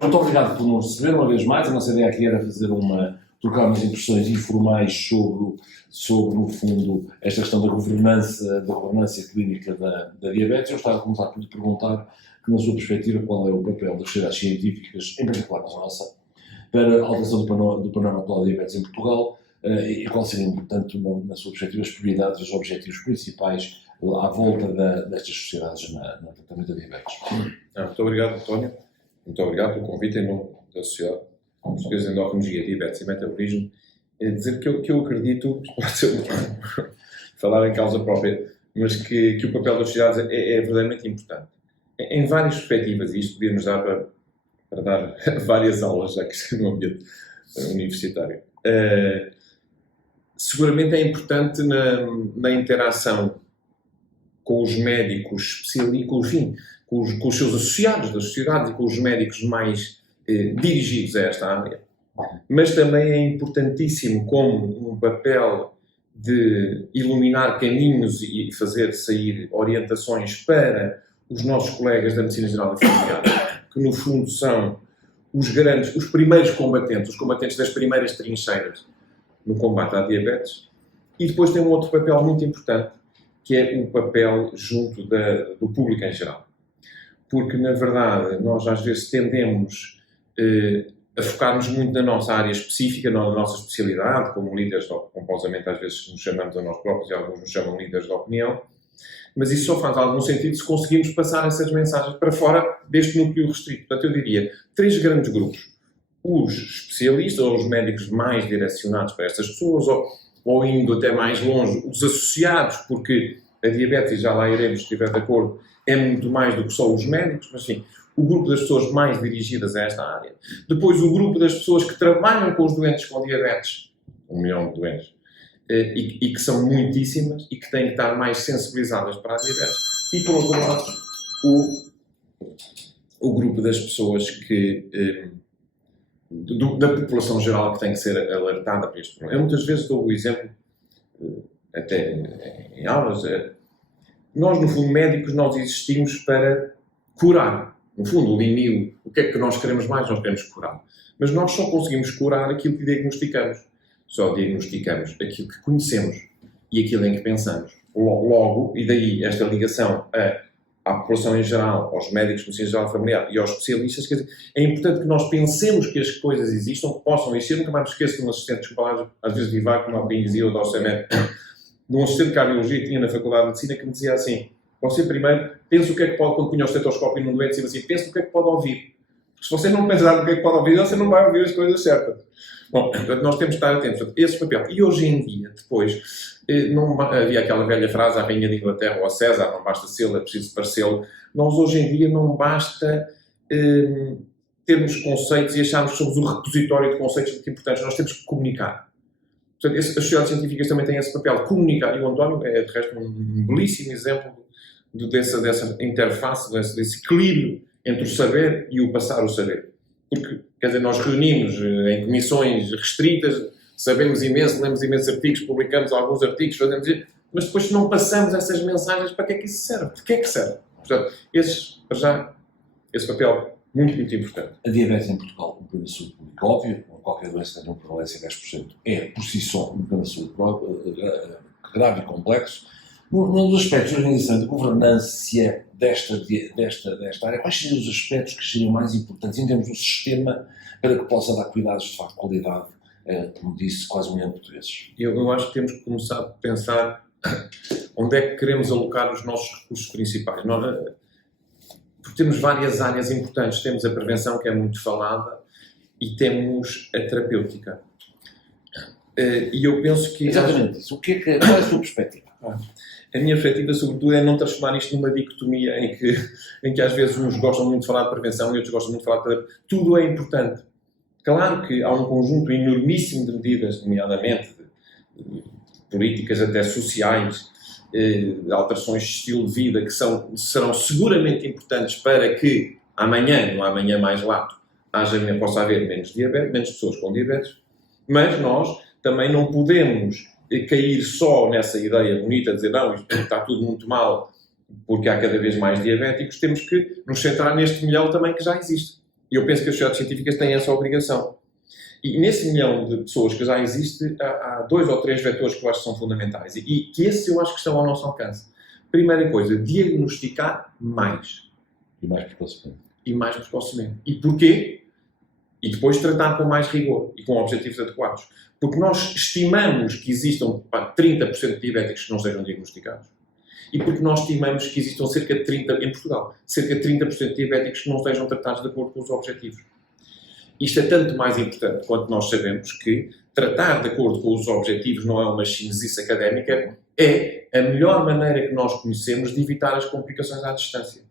Muito obrigado por nos receber uma vez mais. A nossa ideia aqui era trocar umas impressões informais sobre, no fundo, esta questão da governança clínica da diabetes. Eu estava a começar por lhe perguntar que, na sua perspectiva, qual é o papel das sociedades científicas, em particular na nossa, para a alteração do panorama atual da diabetes em Portugal, e qual seriam, portanto, na sua perspectiva, as prioridades e os objetivos principais à volta destas sociedades no tratamento da diabetes. Muito obrigado, António. Muito obrigado pelo convite em nome da Sociedade Portuguesa de Endocrinologia, Diabetes e Metabolismo. Dizer que eu acredito, pode ser falar em causa própria, mas que o papel das sociedades é verdadeiramente importante. Em várias perspectivas, e isto podia nos dar para dar várias aulas, já que estou no ambiente universitário. Seguramente é importante na interação com os médicos especialistas, com os seus associados das sociedades e com os médicos mais dirigidos a esta área. Mas também é importantíssimo como um papel de iluminar caminhos e fazer sair orientações para os nossos colegas da Medicina Geral e Familiar, que no fundo são os primeiros combatentes, os combatentes das primeiras trincheiras no combate à diabetes. E depois tem um outro papel muito importante, que é o papel junto do público em geral. Porque, na verdade, nós às vezes tendemos a focar-nos muito na nossa área específica, na nossa especialidade, como líderes, pomposamente às vezes nos chamamos a nós próprios e alguns nos chamam líderes de opinião, mas isso só faz algum sentido se conseguirmos passar essas mensagens para fora deste núcleo restrito. Portanto, eu diria, 3 grandes grupos. Os especialistas, ou os médicos mais direcionados para estas pessoas, ou indo até mais longe, os associados, porque a diabetes, já lá iremos, se estiver de acordo, é muito mais do que só os médicos, mas enfim, o grupo das pessoas mais dirigidas a esta área. Depois, o grupo das pessoas que trabalham com os doentes com diabetes, 1 milhão de doentes, e que são muitíssimas e que têm que estar mais sensibilizadas para a diabetes. E, por outro lado, o grupo das pessoas da população geral que tem que ser alertada para este problema. Eu muitas vezes dou o exemplo, até em aulas, nós, no fundo, médicos, nós existimos para curar. No fundo, o que é que nós queremos mais? Nós queremos curar. Mas nós só conseguimos curar aquilo que diagnosticamos. Só diagnosticamos aquilo que conhecemos e aquilo em que pensamos. Logo, e daí esta ligação à população em geral, aos médicos de medicina geral familiar e aos especialistas, quer dizer, é importante que nós pensemos que as coisas existam, que possam existir. Nunca mais me esqueço de um assistente de palavras, às vezes divago, como alguém dizia, o Docemé, de um assistente de cardiologia que tinha na Faculdade de Medicina, que me dizia assim: você primeiro pensa o que é que pode, quando punha o estetoscópio num doente, assim, pensa o que é que pode ouvir. Porque se você não pensar no que é que pode ouvir, você não vai ouvir as coisas certas. Bom, portanto, nós temos de estar atentos a esse papel. E hoje em dia, depois, não havia aquela velha frase, a Rainha de Inglaterra ou a César, não basta sê-lo, é preciso parecê-lo. Nós hoje em dia não basta termos conceitos e acharmos que somos o repositório de conceitos muito importantes. Nós temos que comunicar. Portanto, as sociedades científicas também têm esse papel de comunicar. E o António é, de resto, um belíssimo exemplo dessa interface, desse equilíbrio entre o saber e o passar o saber. Porque, quer dizer, nós reunimos em comissões restritas, sabemos imenso, lemos imensos artigos, publicamos alguns artigos, fazemos isso, mas depois se não passamos essas mensagens, para que é que isso serve? De que é que serve? Portanto, esse papel muito, muito importante. A diabetes em Portugal, um problema de saúde pública óbvio, qualquer doença que tenha uma prevalência de 10%, é, por si só, um problema de saúde grave e complexo. Num dos aspectos de organização e de governança desta área, quais seriam os aspectos que seriam mais importantes em termos do sistema para que possa dar cuidados de facto de qualidade, como disse, quase 1 milhão de portugueses? Eu acho que temos que começar a pensar onde é que queremos alocar os nossos recursos principais. Porque temos várias áreas importantes. Temos a prevenção, que é muito falada, e temos a terapêutica. E eu penso que... Exatamente isso. Qual é a sua perspectiva? A minha perspectiva, sobretudo, é não transformar isto numa dicotomia em que às vezes uns gostam muito de falar de prevenção e outros gostam muito de falar de terapia. Tudo é importante. Claro que há um conjunto enormíssimo de medidas, nomeadamente de políticas até sociais, de alterações de estilo de vida, que serão seguramente importantes para que amanhã, no amanhã mais lato, possa haver menos pessoas com diabetes, mas nós também não podemos cair só nessa ideia bonita de dizer não, isto está tudo muito mal porque há cada vez mais diabéticos. Temos que nos centrar neste 1 milhão também que já existe. E eu penso que as sociedades científicas têm essa obrigação. E nesse milhão de pessoas que já existe, há 2 ou 3 vetores que eu acho que são fundamentais. E que esses eu acho que estão ao nosso alcance. Primeira coisa, diagnosticar mais. E mais precocemente. E mais precocemente. E porquê? E depois tratar com mais rigor e com objetivos adequados. Porque nós estimamos que existam 30% de diabéticos que não sejam diagnosticados. E porque nós estimamos que existam cerca de 30%, em Portugal, cerca de 30% de diabéticos que não estejam tratados de acordo com os objetivos. Isto é tanto mais importante quanto nós sabemos que tratar de acordo com os objetivos não é uma chinesice académica, é a melhor maneira que nós conhecemos de evitar as complicações à distância.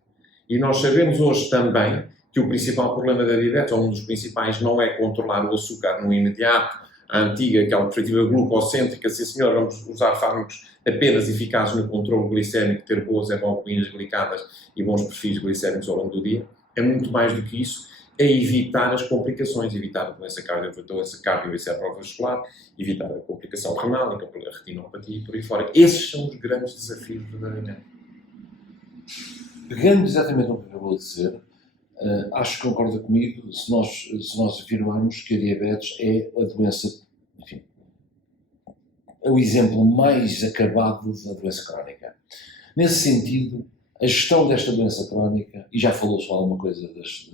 E nós sabemos hoje também que o principal problema da diabetes, ou um dos principais, não é controlar o açúcar no imediato, a antiga, aquela perspectiva glucocêntrica, sim senhor, vamos usar fármacos apenas eficazes no controle glicémico, ter boas hemoglobinas glicadas e bons perfis glicémicos ao longo do dia. É muito mais do que isso. É evitar as complicações, evitar a doença cardiovascular, evitar a complicação renal, a retinopatia e por aí fora. Esses são os grandes desafios, verdadeiramente. Pegando exatamente no que acabou de dizer, acho que concorda comigo se nós afirmarmos que a diabetes é a doença, enfim, é o exemplo mais acabado da doença crónica. Nesse sentido, a gestão desta doença crónica, e já falou-se alguma coisa das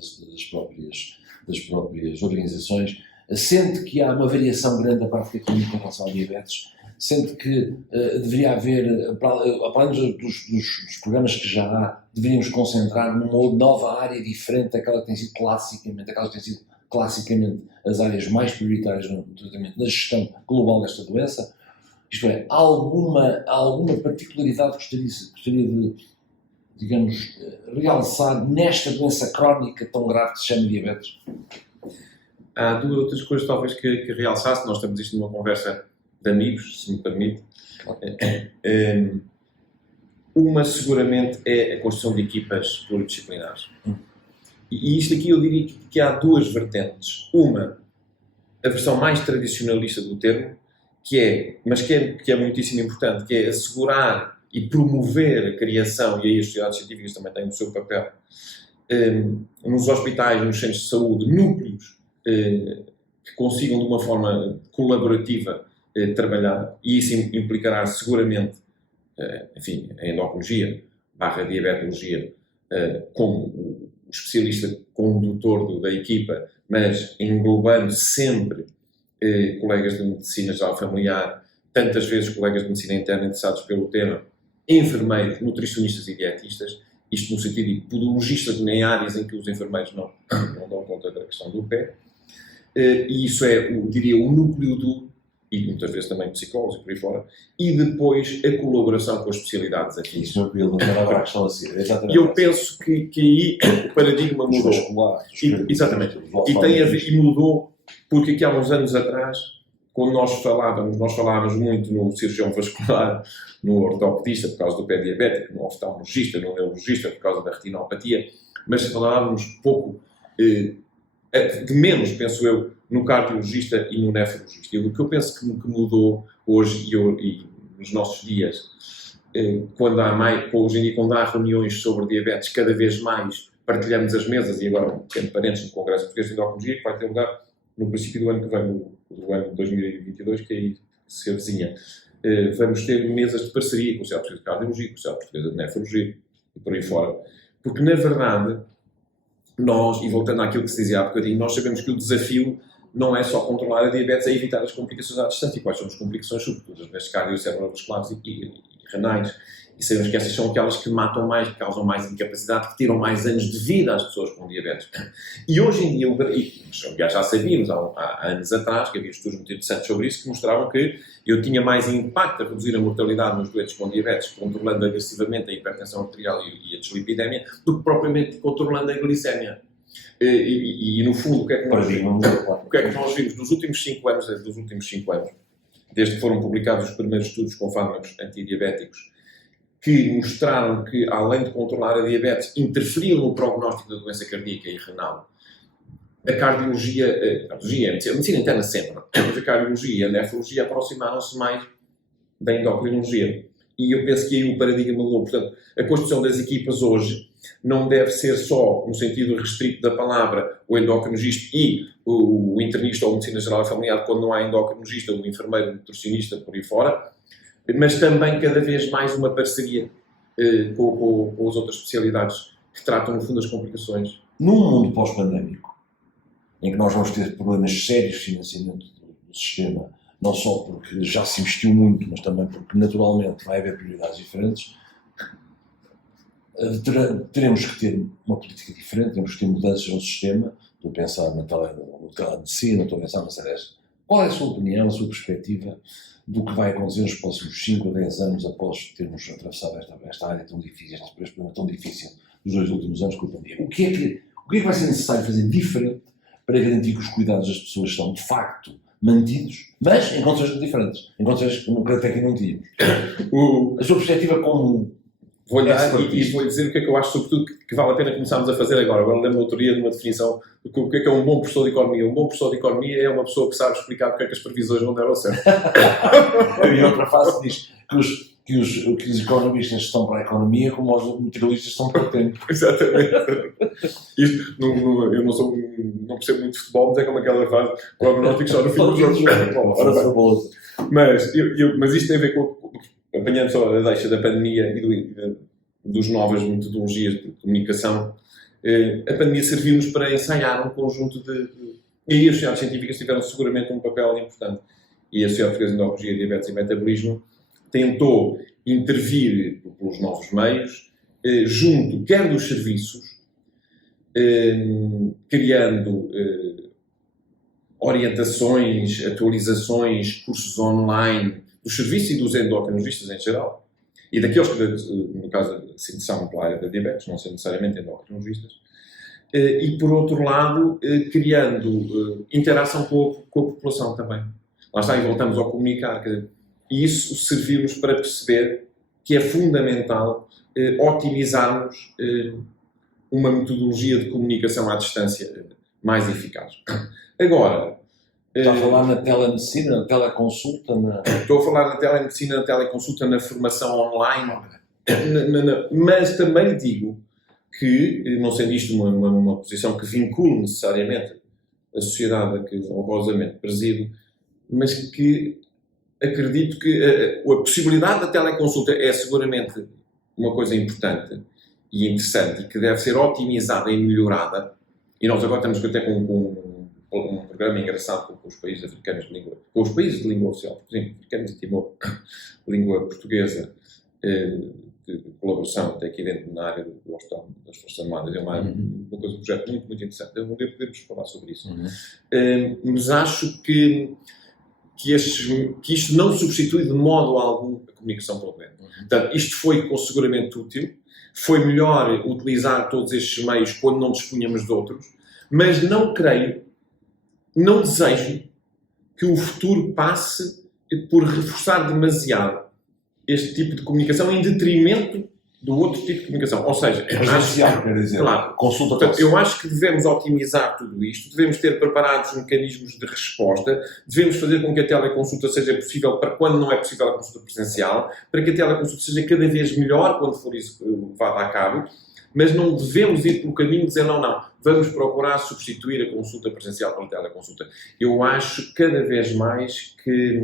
próprias organizações, sente que há uma variação grande da prática clínica em relação à diabetes, sente que deveria haver, para além dos programas que já há, deveríamos concentrar numa nova área diferente daquela que tem sido classicamente as áreas mais prioritárias no tratamento, na gestão global desta doença. Isto é, alguma particularidade gostaria de, digamos, realçar nesta doença crónica tão grave que se chama diabetes? Há 2 outras coisas talvez que realçasse. Nós temos isto numa conversa de amigos, se me permite. Uma, seguramente, é a construção de equipas pluridisciplinares. E isto aqui eu diria que há 2 vertentes. Uma, a versão mais tradicionalista do termo, que é muitíssimo importante, que é assegurar e promover a criação, e aí as sociedades científicas também têm o seu papel, nos hospitais, nos centros de saúde, núcleos que consigam de uma forma colaborativa trabalhar, e isso implicará seguramente, enfim, a endocrinologia / diabetologia como o especialista condutor da equipa, mas englobando sempre colegas de medicina geral familiar, tantas vezes colegas de medicina interna interessados pelo tema, enfermeiros, nutricionistas e dietistas, isto no sentido de podologistas em áreas em que os enfermeiros não dão conta da questão do pé, e isso é, diria, o núcleo e muitas vezes também psicólogos e por aí fora, e depois a colaboração com as especialidades afins. Isso é a questão a seguir, exatamente. E eu penso que aí o paradigma mudou. Exatamente. E tem a ver, e mudou, porque aqui há uns anos atrás, quando nós falávamos muito no cirurgião vascular, no ortopedista por causa do pé diabético, no oftalmologista, no neurologista por causa da retinopatia, mas falávamos pouco, de menos, penso eu, no cardiologista e no nefrologista. E o que eu penso que mudou hoje e nos nossos dias, hoje em dia, quando há reuniões sobre diabetes, cada vez mais partilhamos as mesas, e agora, tendo parentes no Congresso Português de Endocrinologia, que vai ter lugar no princípio do ano que vem, do ano de 2022, que aí se avizinha. Vamos ter mesas de parceria com o Sociedade Portuguesa de Cardiologia, com a Sociedade Portuguesa de Nefrologia e por aí fora. Porque, na verdade, nós, e voltando àquilo que se dizia há bocadinho, nós sabemos que o desafio não é só controlar a diabetes, é evitar as complicações à distância. E quais são as complicações, sobretudo as doenças cardiovasculares e renais. E sabemos que essas são aquelas que matam mais, que causam mais incapacidade, que tiram mais anos de vida às pessoas com diabetes. E hoje em dia, já sabíamos há anos atrás, que havia estudos muito interessantes sobre isso, que mostravam que eu tinha mais impacto a reduzir a mortalidade nos doentes com diabetes, controlando agressivamente a hipertensão arterial e a dislipidemia, do que propriamente controlando a glicemia. E no fundo, o que é que nós vimos nos últimos 5 anos, desde que foram publicados os primeiros estudos com fármacos antidiabéticos, que mostraram que, além de controlar a diabetes, interferiam no prognóstico da doença cardíaca e renal. A cardiologia, a medicina interna sempre, mas a cardiologia e a nefrologia aproximaram-se mais da endocrinologia. e eu penso que aí o paradigma mudou. Portanto, a construção das equipas hoje não deve ser só, no sentido restrito da palavra, o endocrinologista e o internista ou o medicina geral e familiar, quando não há endocrinologista, o enfermeiro, o nutricionista, por aí fora, mas também cada vez mais uma parceria com as outras especialidades que tratam, no fundo, as complicações. Num mundo pós-pandémico, em que nós vamos ter problemas sérios de financiamento do sistema, não só porque já se investiu muito, mas também porque naturalmente vai haver prioridades diferentes, teremos que ter uma política diferente, teremos que ter mudanças no sistema. Estou a pensar na telemedicina, estou a pensar na Seresta. Qual é a sua opinião, a sua perspectiva do que vai acontecer nos próximos 5 a 10 anos após termos atravessado esta área tão difícil, este problema tão difícil dos 2 últimos anos com a pandemia? O que é que vai ser necessário fazer diferente para garantir que os cuidados das pessoas são, de facto, mantidos, mas em condições diferentes, em condições que até aqui não tínhamos? A sua perspectiva como... Vou-lhe dar e vou-lhe dizer o que é que eu acho, sobretudo, que vale a pena começarmos a fazer agora. Agora lembro-me outro dia de uma definição do que é um bom professor de economia. Um bom professor de economia é uma pessoa que sabe explicar porque é que as previsões não deram certo. E outra frase diz que os economistas estão para a economia como os meteorologistas estão para o tempo. Exatamente. Isto, eu não percebo muito de futebol, mas é como aquela frase, o agnóstico só no fim dos jogos. Mas isto tem a ver apanhando só a deixa da pandemia e dos novas metodologias de comunicação. A pandemia serviu-nos para ensaiar um conjunto e aí as sociedades científicas tiveram seguramente um papel importante. E a Sociedade Portuguesa de Endocrinologia, Diabetes e Metabolismo tentou intervir pelos novos meios, junto quer dos serviços, criando orientações, atualizações, cursos online, dos serviços e dos endocrinologistas em geral, e daqueles que, no caso, se são pela área da diabetes, não são necessariamente endocrinologistas, e, por outro lado, criando interação com a população também. Lá está, e voltamos ao comunicar, e isso serviu-nos para perceber que é fundamental otimizarmos uma metodologia de comunicação à distância mais eficaz. Agora, está a falar na telemedicina, na teleconsulta? Estou a falar na telemedicina, na teleconsulta, na formação online, mas também digo que, não sendo isto uma posição que vincule necessariamente a sociedade a que honrosamente presido, mas que acredito que a possibilidade da teleconsulta é seguramente uma coisa importante e interessante e que deve ser otimizada e melhorada. E nós agora estamos até com um programa engraçado com os países africanos de língua, com os países de língua oficial, por exemplo, africanos de Timor, língua portuguesa, de colaboração até aqui dentro na área do Hospital das Forças Armadas. É uma coisa, um projeto muito, muito interessante. Um dia podemos falar sobre isso. Mas acho que isto não substitui de modo algum a comunicação pelo governo. Portanto, isto foi seguramente útil, foi melhor utilizar todos estes meios quando não dispunhamos de outros, mas não desejo que o futuro passe por reforçar demasiado este tipo de comunicação em detrimento do outro tipo de comunicação. Ou seja, quer dizer, claro, consulta. Portanto, eu acho que devemos otimizar tudo isto, devemos ter preparados mecanismos de resposta, devemos fazer com que a teleconsulta seja possível para quando não é possível a consulta presencial, para que a teleconsulta seja cada vez melhor quando for isso levado a cabo, mas não devemos ir pelo caminho de dizer não, vamos procurar substituir a consulta presencial pela teleconsulta. Eu acho cada vez mais que,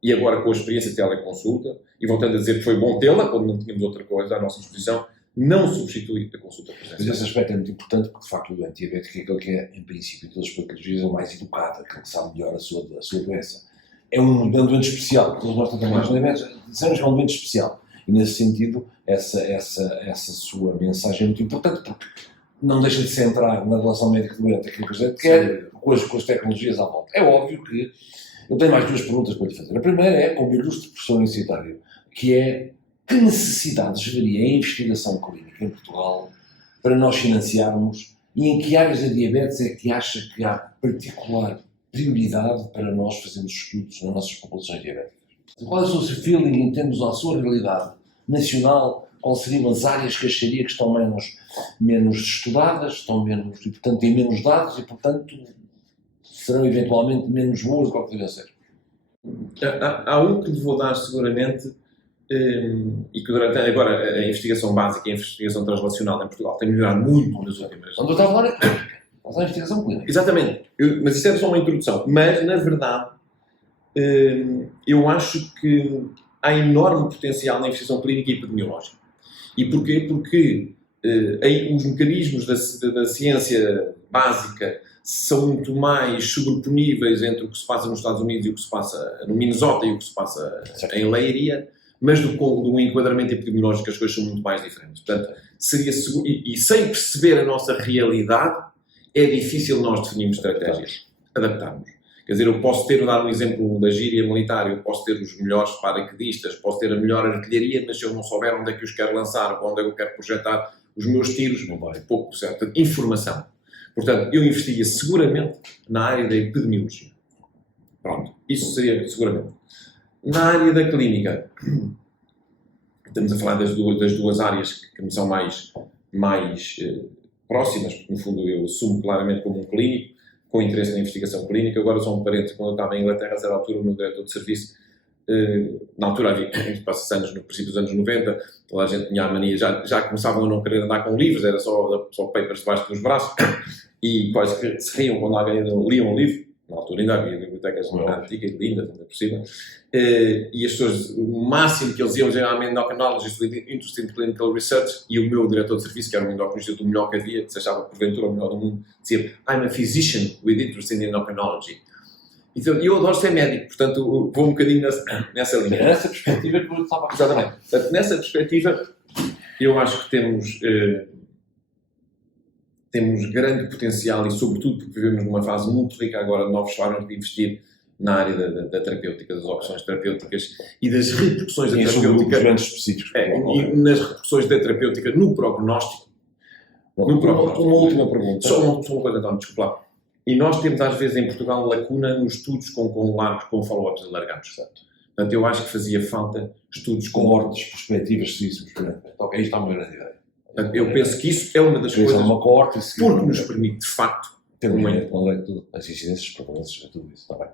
e agora com a experiência de teleconsulta, e voltando a dizer que foi bom tê-la, quando não tínhamos outra coisa à nossa disposição, não substitui a consulta presencial. Mas esse aspecto é muito importante porque, de facto, o doente diabético é aquele que é, em princípio, de todas as patologias, é o mais educado, aquele que sabe melhor a sua doença. É um doente especial, todos nós tratamos de diabetes, dizemos que é um doente especial. E, nesse sentido, essa sua mensagem é muito importante, porque não deixa de se entrar na relação médico-doente, aquilo que a gente quer, com as tecnologias à volta. É óbvio que eu tenho mais 2 perguntas para lhe fazer. A primeira é, como ilustre professor universitário, que é: que necessidades veria a investigação clínica em Portugal para nós financiarmos, e em que áreas da diabetes é que acha que há particular prioridade para nós fazermos estudos nas nossas populações diabéticas? Qual é o seu feeling em termos da sua realidade nacional? Quais seriam as áreas que acharia que estão menos estudadas, estão menos, e portanto têm menos dados e portanto serão eventualmente menos boas do que poderiam ser? Há um que lhe vou dar seguramente, e que durante agora a investigação básica e a investigação translacional em Portugal tem melhorado muito nas últimas... Onde eu estava a falar é clínica. Mas a investigação clínica. Exatamente. Mas isso era só uma introdução. Mas, na verdade, eu acho que há enorme potencial na investigação clínica e epidemiológica. E porquê? Porque os mecanismos da ciência básica são muito mais sobreponíveis entre o que se passa nos Estados Unidos e o que se passa no Minnesota e o que se passa em Leiria, mas do enquadramento epidemiológico as coisas são muito mais diferentes. Portanto, seria seguro, e sem perceber a nossa realidade, é difícil nós definirmos estratégias, adaptarmos. Quer dizer, eu posso dar um exemplo da gíria militar, eu posso ter os melhores paraquedistas, posso ter a melhor artilharia, mas se eu não souber onde é que os quero lançar, ou onde é que eu quero projetar os meus tiros, não vai pouco certo. Informação. Portanto, eu investia seguramente na área da epidemiologia. Pronto, isso seria seguramente. Na área da clínica, estamos a falar das duas áreas que me são mais próximas, porque no fundo eu assumo claramente como um clínico, com interesse na investigação clínica. Agora só um parênteses, quando eu estava em Inglaterra, a certa altura, o meu diretor de serviço, na altura havia, passa anos, no princípio dos anos 90, toda a gente tinha a mania, já começavam a não querer andar com livros, era só papers debaixo dos braços, e quase que se riam quando alguém lia um livro. Na altura ainda havia bibliotecas antigas, lindas, ainda por cima, e as pessoas, o máximo que eles iam era a endocrinologist with interest in clinical research, e o meu diretor de serviço, que era um endocrinologista do melhor que havia, que se achava porventura o melhor do mundo, dizia, I'm a physician with interest in endocrinology. Então, eu adoro ser médico, portanto vou um bocadinho nessa linha. É nessa perspectiva que eu estava a... Exatamente. Portanto, nessa perspectiva, eu acho que temos grande potencial e, sobretudo, porque vivemos numa fase muito rica agora de novos formas de investir na área da terapêutica, das opções terapêuticas e das repercussões da terapêutica. Grandes específicos. E nas repercussões da terapêutica no prognóstico. Uma última pergunta. Só uma coisa, António, desculpa lá. E nós temos, às vezes, em Portugal, lacuna nos estudos com follow-ups alargados. Certo. Portanto, eu acho que fazia falta estudos com ordens prospectivas, se isso ok, isto é uma grande ideia. Portanto, eu penso que isso é uma das coisas uma coorte, porque nos permite, de facto, ter uma ideia de as incidências, prevalências, tudo isso. Está bem.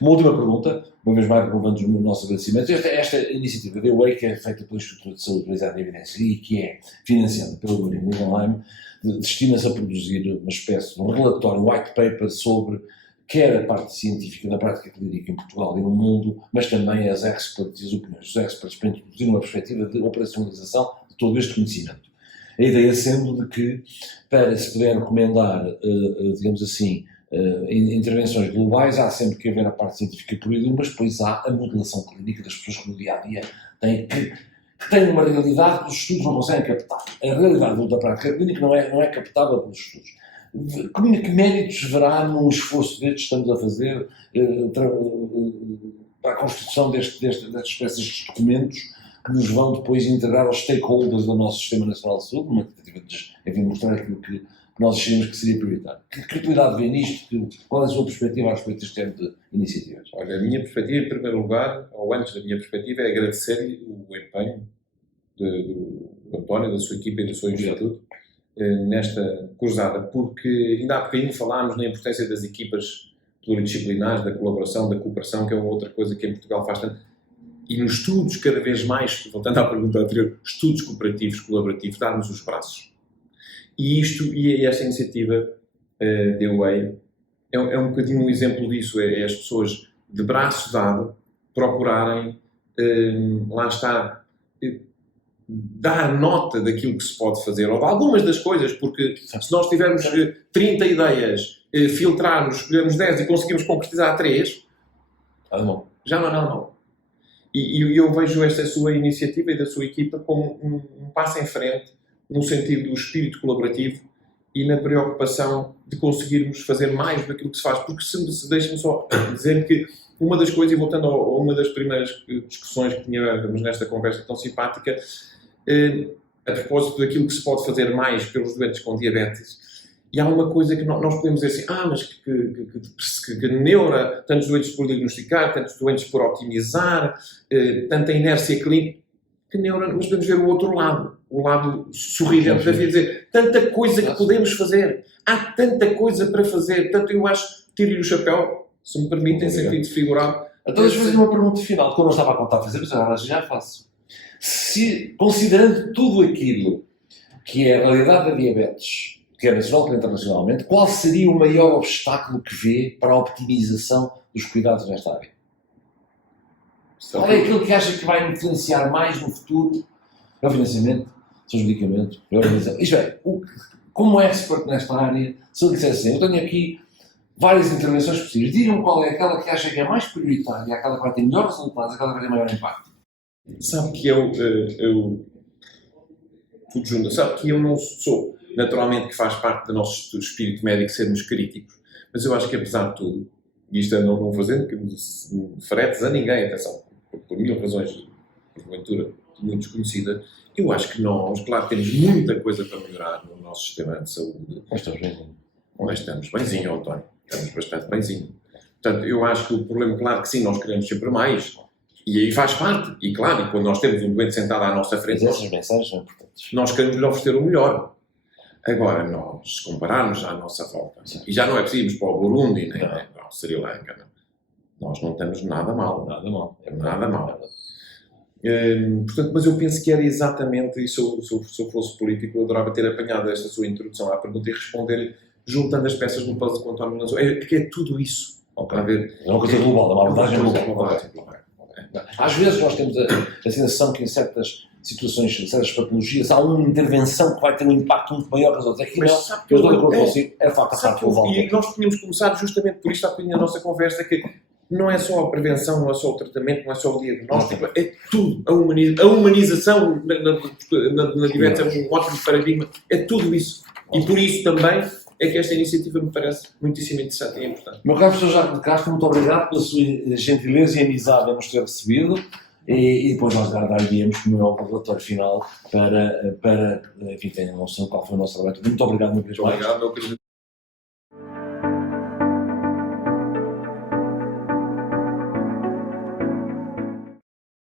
Uma última pergunta, uma vez mais renovando o nosso agradecimento. Esta iniciativa da Way, que é feita pela Estrutura de Saúde Baseada em Evidência e que é financiada pelo Guggenheim, destina-se a produzir uma espécie de um relatório, um white paper sobre quer a parte científica da prática clínica em Portugal e no mundo, mas também as experts e as opiniões dos experts para introduzir uma perspectiva de operacionalização de todo este conhecimento. A ideia sendo de que, para se puder recomendar, digamos assim, intervenções globais, há sempre que haver a parte científica por aí, mas depois há a modelação clínica das pessoas que no dia-a-dia têm que têm uma realidade que os estudos não conseguem captar. A realidade da prática clínica não é captável pelos estudos. Que méritos verá num esforço destes que estamos a fazer para a constituição destas espécies de documentos que nos vão depois integrar aos stakeholders do nosso Sistema Nacional de Saúde, numa tentativa de mostrar aquilo que nós achamos que seria prioritário. Que utilidade vê nisto? Qual é a sua perspectiva a respeito deste tipo de iniciativas? Olha, a minha perspectiva, em primeiro lugar, ou antes da minha perspectiva, é agradecer-lhe o empenho do António, da sua equipa e do seu instituto nesta cruzada, porque ainda há bocadinho falámos na importância das equipas pluridisciplinares, da colaboração, da cooperação, que é uma outra coisa que em Portugal faz tanto. E nos estudos, cada vez mais, voltando à pergunta anterior, estudos cooperativos, colaborativos, dar-nos os braços. E esta iniciativa da Way é um bocadinho um exemplo disso, é as pessoas de braço dado procurarem, lá está, dar nota daquilo que se pode fazer, ou de algumas das coisas, porque se nós tivermos 30 ideias, filtrarmos, escolhermos 10 e conseguimos concretizar 3, já não é nada mal. E eu vejo esta sua iniciativa e da sua equipa como um passo em frente no sentido do espírito colaborativo e na preocupação de conseguirmos fazer mais daquilo que se faz. Porque se deixem-me só dizer que uma das coisas, e voltando a uma das primeiras discussões que tínhamos nesta conversa tão simpática, a propósito daquilo que se pode fazer mais pelos doentes com diabetes, e há uma coisa que nós podemos dizer assim, mas que neura, tantos doentes por diagnosticar, tantos doentes por otimizar, tanta inércia clínica, que neura, mas podemos ver o outro lado, o lado sorridente da vida, dizer, tanta coisa que podemos fazer, há tanta coisa para fazer, portanto eu acho, tiro-lhe o chapéu, se me permitem, sentido figurado. Então deixa-me fazer uma pergunta final, que eu não estava a contar a fazer, mas agora já faço. Considerando tudo aquilo que é a realidade da diabetes, quer nacional, quer internacionalmente, qual seria o maior obstáculo que vê para a optimização dos cuidados nesta área? Qual é aquilo que acha que vai influenciar mais no futuro? É o financiamento, são os medicamentos, é a organização. Isto é, como expert nesta área, se eu dissesse assim, eu tenho aqui várias intervenções possíveis, digam-me qual é aquela que acha que é mais prioritária, aquela que vai ter melhores resultados, aquela que vai ter maior impacto. Sabe que tudo junto, sabe que eu não sou, naturalmente, que faz parte do nosso espírito médico sermos críticos, mas eu acho que apesar de tudo, e isto é não fazendo fretes a ninguém, atenção, por mil razões, porventura, muito desconhecida, eu acho que nós, claro, temos muita coisa para melhorar no nosso sistema de saúde. Mas estamos bemzinho, António, estamos bastante bemzinho. Portanto, eu acho que o problema, claro que sim, nós queremos sempre mais, e aí faz parte, e claro, e quando nós temos um doente sentado à nossa frente, essas mensagens são importantes. Nós queremos lhe oferecer o melhor. Agora, nós, se compararmos à nossa volta, e já não é preciso irmos para o Burundi, nem para o Sri Lanka, não. Nós não estamos nada mal. Nada mal. Nada mal. Portanto, mas eu penso que era exatamente, e se eu fosse político, eu adorava ter apanhado esta sua introdução à pergunta e responder juntando as peças no puzzle com o António lançou. Porque é tudo isso. Okay. É uma coisa global, é uma abordagem global. Às vezes nós temos a sensação que em certas situações, em certas patologias, há uma intervenção que vai ter um impacto muito maior que as outras. Aqui não, eu estou de acordo consigo, é facto a parte global. E nós tínhamos começado justamente por isto há bocadinho na nossa conversa, que não é só a prevenção, não é só o tratamento, não é só o diagnóstico, é tudo. A humanização na diabetes é um ótimo paradigma, é tudo isso. E por isso também é que esta iniciativa me parece muitíssimo interessante e importante. Meu caro professor Jacques de Castro, muito obrigado pela sua gentileza e amizade a nos ter recebido e depois nós dar-lhe-íamos como é o relatório final para enfim, tenham noção qual foi o nosso trabalho. Muito obrigado, muito obrigado, meu querido.